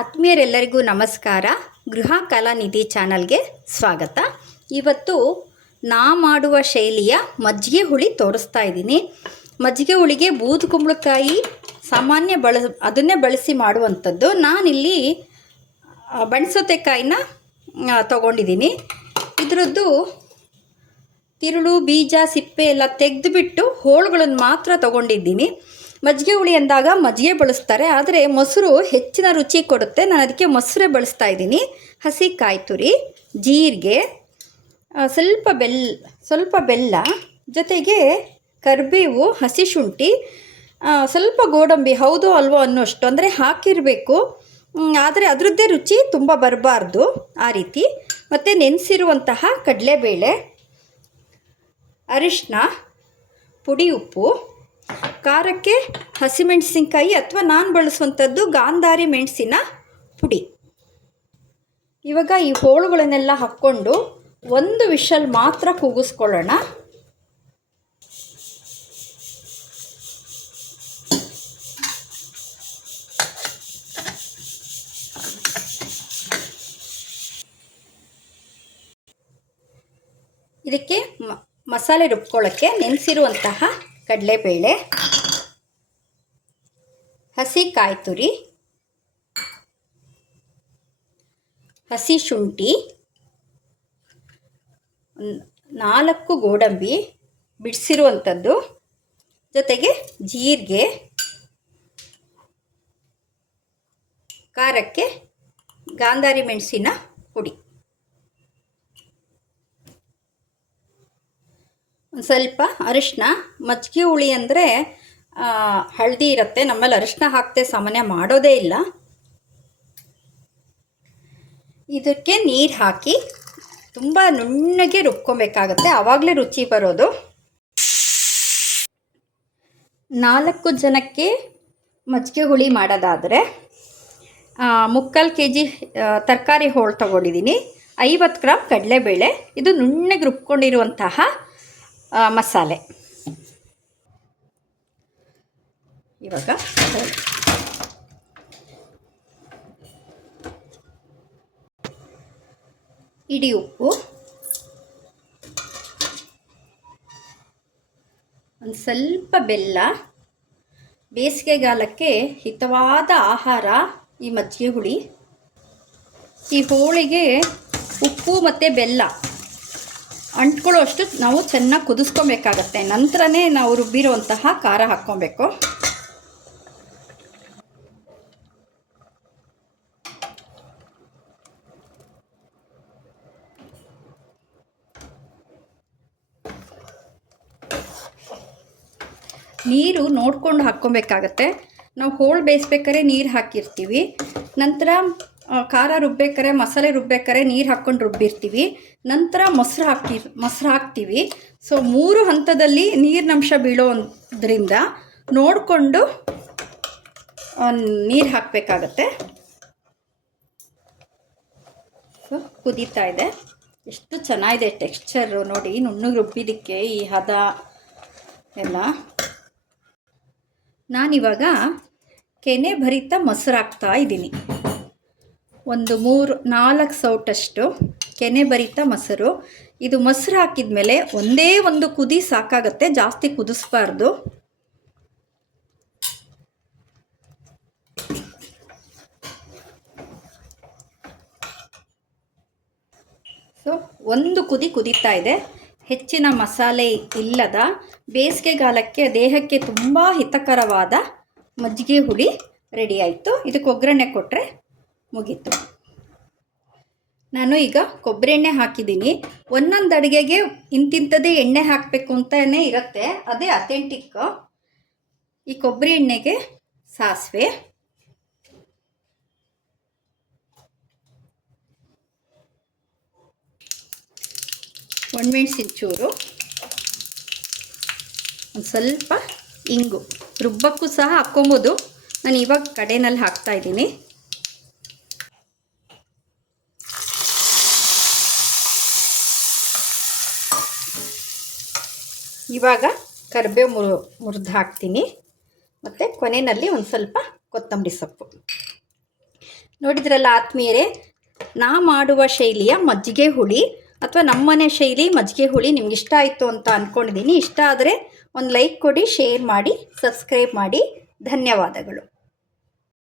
ಆತ್ಮೀಯರೆಲ್ಲರಿಗೂ ನಮಸ್ಕಾರ. ಗೃಹ ಕಲಾನಿಧಿ ಚಾನಲ್ಗೆ ಸ್ವಾಗತ. ಇವತ್ತು ನಾ ಮಾಡುವ ಶೈಲಿಯ ಮಜ್ಜಿಗೆ ಹುಳಿ ತೋರಿಸ್ತಾ ಇದ್ದೀನಿ. ಮಜ್ಜಿಗೆ ಹುಳಿಗೆ ಬೂದು ಕುಂಬಳಕಾಯಿ ಸಾಮಾನ್ಯ ಅದನ್ನೇ ಬಳಸಿ ಮಾಡುವಂಥದ್ದು. ನಾನಿಲ್ಲಿ ಬಣ್ಸೌತೆಕಾಯಿನ ತೊಗೊಂಡಿದ್ದೀನಿ. ಇದರದ್ದು ತಿರುಳು ಬೀಜ ಸಿಪ್ಪೆ ಎಲ್ಲ ತೆಗೆದುಬಿಟ್ಟು ಹೋಳುಗಳನ್ನು ಮಾತ್ರ ತೊಗೊಂಡಿದ್ದೀನಿ. ಮಜ್ಜಿಗೆ ಹುಳಿ ಅಂದಾಗ ಮಜ್ಜಿಗೆ ಬಳಸ್ತಾರೆ, ಆದರೆ ಮೊಸರು ಹೆಚ್ಚಿನ ರುಚಿ ಕೊಡುತ್ತೆ. ನಾನು ಅದಕ್ಕೆ ಮೊಸರೇ ಬಳಸ್ತಾ ಇದ್ದೀನಿ. ಹಸಿ ಕಾಯಿ ತುರಿ, ಜೀರಿಗೆ, ಸ್ವಲ್ಪ ಬೆಲ್ಲ, ಜೊತೆಗೆ ಕರಿಬೇವು, ಹಸಿ ಶುಂಠಿ, ಸ್ವಲ್ಪ ಗೋಡಂಬಿ, ಹೌದು ಅಲ್ವೋ ಅನ್ನೋಷ್ಟು ಅಂದರೆ ಹಾಕಿರಬೇಕು. ಆದರೆ ಅದರದ್ದೇ ರುಚಿ ತುಂಬ ಬರಬಾರ್ದು ಆ ರೀತಿ. ಮತ್ತು ನೆನೆಸಿರುವಂತಹ ಕಡಲೆಬೇಳೆ, ಅರಿಶಿನ, ಪುಡಿ ಉಪ್ಪು, ಖಾರಕ್ಕೆ ಹಸಿಮೆಣಸಿನ್ಕಾಯಿ ಅಥವಾ ನಾನು ಬಳಸುವಂಥದ್ದು ಗಾಂಧಾರಿ ಮೆಣಸಿನ ಪುಡಿ. ಇವಾಗ ಈ ಹೋಳುಗಳನ್ನೆಲ್ಲ ಹಾಕ್ಕೊಂಡು ಒಂದು ವಿಷಲ್ ಮಾತ್ರ ಕೂಗಿಸ್ಕೊಳ್ಳೋಣ. ಇದಕ್ಕೆ ಮಸಾಲೆ ರುಬ್ಕೊಳ್ಳೋಕ್ಕೆ ನೆನೆಸಿರುವಂತಹ ಕಡಲೆಬೇಳೆ, ಹಸಿ ಕಾಯಿ ತುರಿ, ಹಸಿ ಶುಂಠಿ, 4 ಗೋಡಂಬಿ ಬಿಡಿಸಿರುವಂಥದ್ದು, ಜೊತೆಗೆ ಜೀರಿಗೆ, ಖಾರಕ್ಕೆ ಗಾಂಧಾರಿ ಮೆಣಸಿನ ಪುಡಿ, ಒಂದು ಸ್ವಲ್ಪ ಅರಿಶಿನ. ಮಜ್ಜಿಗೆ ಹುಳಿ ಅಂದರೆ ಹಳದಿ ಇರುತ್ತೆ, ನಮ್ಮಲ್ಲಿ ಅರಿಶಿನ ಹಾಕದೆ ಸಾಮಾನ್ಯ ಮಾಡೋದೇ ಇಲ್ಲ. ಇದಕ್ಕೆ ನೀರು ಹಾಕಿ ತುಂಬ ನುಣ್ಣಗೆ ರುಬ್ಕೊಬೇಕಾಗತ್ತೆ, ಆವಾಗಲೇ ರುಚಿ ಬರೋದು. 4 ಜನಕ್ಕೆ ಮಜ್ಜಿಗೆ ಹುಳಿ ಮಾಡೋದಾದರೆ 3/4 kg ತರಕಾರಿ ಹೋಳು ತಗೊಂಡಿದ್ದೀನಿ. 50 ಗ್ರಾಮ್ ಕಡಲೆಬೇಳೆ, ಇದು ನುಣ್ಣಗೆ ರುಬ್ಕೊಂಡಿರುವಂತಹ ಮಸಾಲೆ. ಇವಾಗ ಇಡಿ ಉಪ್ಪು, ಒಂದು ಸ್ವಲ್ಪ ಬೆಲ್ಲ. ಬೇಸಿಗೆಗಾಲಕ್ಕೆ ಹಿತವಾದ ಆಹಾರ ಈ ಮಜ್ಜಿಗೆ ಹುಳಿ. ಈ ಹೋಳಿಗೆ ಉಪ್ಪು ಮತ್ತು ಬೆಲ್ಲ ಅಂಟ್ಕೊಳ್ಳೋ ಅಷ್ಟು ನಾವು ಚೆನ್ನಾಗಿ ಕುದಿಸ್ಕೊಬೇಕಾಗತ್ತೆ. ನಂತರನೇ ನಾವು ರುಬ್ಬಿರುವಂತಹ ಖಾರ ಹಾಕ್ಕೊಬೇಕು. ನೀರು ನೋಡ್ಕೊಂಡು ಹಾಕ್ಕೊಬೇಕಾಗತ್ತೆ. ನಾವು ಹೋಳು ಬೇಯಿಸ್ಬೇಕಾದ್ರೆ ನೀರು ಹಾಕಿರ್ತೀವಿ, ನಂತರ ಖಾರ ರುಬ್ಬೇಕಾರೆ, ಮಸಾಲೆ ರುಬ್ಬೇಕಾರೆ ನೀರು ಹಾಕ್ಕೊಂಡು ರುಬ್ಬಿರ್ತೀವಿ, ನಂತರ ಮೊಸರು ಹಾಕ್ತೀವಿ. ಸೊ 3 ಹಂತದಲ್ಲಿ ನೀರಿನಂಶ ಬೀಳೋದ್ರಿಂದ ನೋಡಿಕೊಂಡು ನೀರು ಹಾಕಬೇಕಾಗತ್ತೆ. ಸೊ ಕುದೀತಾ ಇದೆ. ಎಷ್ಟು ಚೆನ್ನಾಗಿದೆ ಟೆಕ್ಸ್ಚರು ನೋಡಿ, ನುಣ್ಣಗೆ ರುಬ್ಬಿದ್ದಕ್ಕೆ ಈ ಹದ ಎಲ್ಲ. ನಾನಿವಾಗ ಕೆನೆ ಭರಿತ ಮೊಸರು ಹಾಕ್ತಾ ಇದ್ದೀನಿ. ಒಂದು 3-4 ಸೌಟಷ್ಟು ಕೆನೆ ಭರಿತ ಮೊಸರು. ಇದು ಮೊಸರು ಹಾಕಿದ ಮೇಲೆ ಒಂದೇ ಒಂದು ಕುದಿ ಸಾಕಾಗತ್ತೆ, ಜಾಸ್ತಿ ಕುದಿಸ್ಬಾರ್ದು. ಸೊ ಒಂದು ಕುದೀತಾ ಇದೆ. ಹೆಚ್ಚಿನ ಮಸಾಲೆ ಇಲ್ಲದ ಬೇಸಿಗೆಗಾಲಕ್ಕೆ ದೇಹಕ್ಕೆ ತುಂಬ ಹಿತಕರವಾದ ಮಜ್ಜಿಗೆ ಹುಳಿ ರೆಡಿ ಆಯಿತು. ಇದಕ್ಕೆ ಒಗ್ಗರಣೆ ಕೊಟ್ಟರೆ ಮುಗೀತು. ನಾನು ಈಗ ಕೊಬ್ಬರಿ ಎಣ್ಣೆ ಹಾಕಿದ್ದೀನಿ. ಒಂದೊಂದು ಅಡುಗೆಗೆ ಇಂತಿಂಥದ್ದೇ ಎಣ್ಣೆ ಹಾಕಬೇಕು ಅಂತಲೇ ಇರುತ್ತೆ, ಅದೇ ಅಥೆಂಟಿಕ್. ಈ ಕೊಬ್ಬರಿ ಎಣ್ಣೆಗೆ ಸಾಸಿವೆ, ಒಣಮೆಣಸಿನ ಚೂರು, ಒಂದು ಸ್ವಲ್ಪ ಇಂಗು. ರುಬ್ಬಕ್ಕೂ ಸಹ ಹಾಕ್ಕೊಬೋದು, ನಾನು ಇವಾಗ ಕಡೆಯಲ್ಲಿ ಹಾಕ್ತಾಯಿದ್ದೀನಿ. ಇವಾಗ ಕರಿಬೇವು ಮುರಿದು ಹಾಕ್ತೀನಿ. ಮತ್ತು ಕೊನೆಯಲ್ಲಿ ಒಂದು ಸ್ವಲ್ಪ ಕೊತ್ತಂಬರಿ ಸೊಪ್ಪು. ನೋಡಿದ್ರಲ್ಲ ಆತ್ಮೀಯರೇ, ನಾ ಮಾಡುವ ಶೈಲಿಯ ಮಜ್ಜಿಗೆ ಹುಳಿ ಅಥವಾ ನಮ್ಮನೆ ಶೈಲಿ ಮಜ್ಜಿಗೆ ಹುಳಿ ನಿಮ್ಗೆ ಇಷ್ಟ ಆಯಿತು ಅಂತ ಅಂದ್ಕೊಂಡಿದ್ದೀನಿ. ಇಷ್ಟ ಆದರೆ ಒಂದು ಲೈಕ್ ಕೊಡಿ, ಶೇರ್ ಮಾಡಿ, ಸಬ್ಸ್ಕ್ರೈಬ್ ಮಾಡಿ. ಧನ್ಯವಾದಗಳು.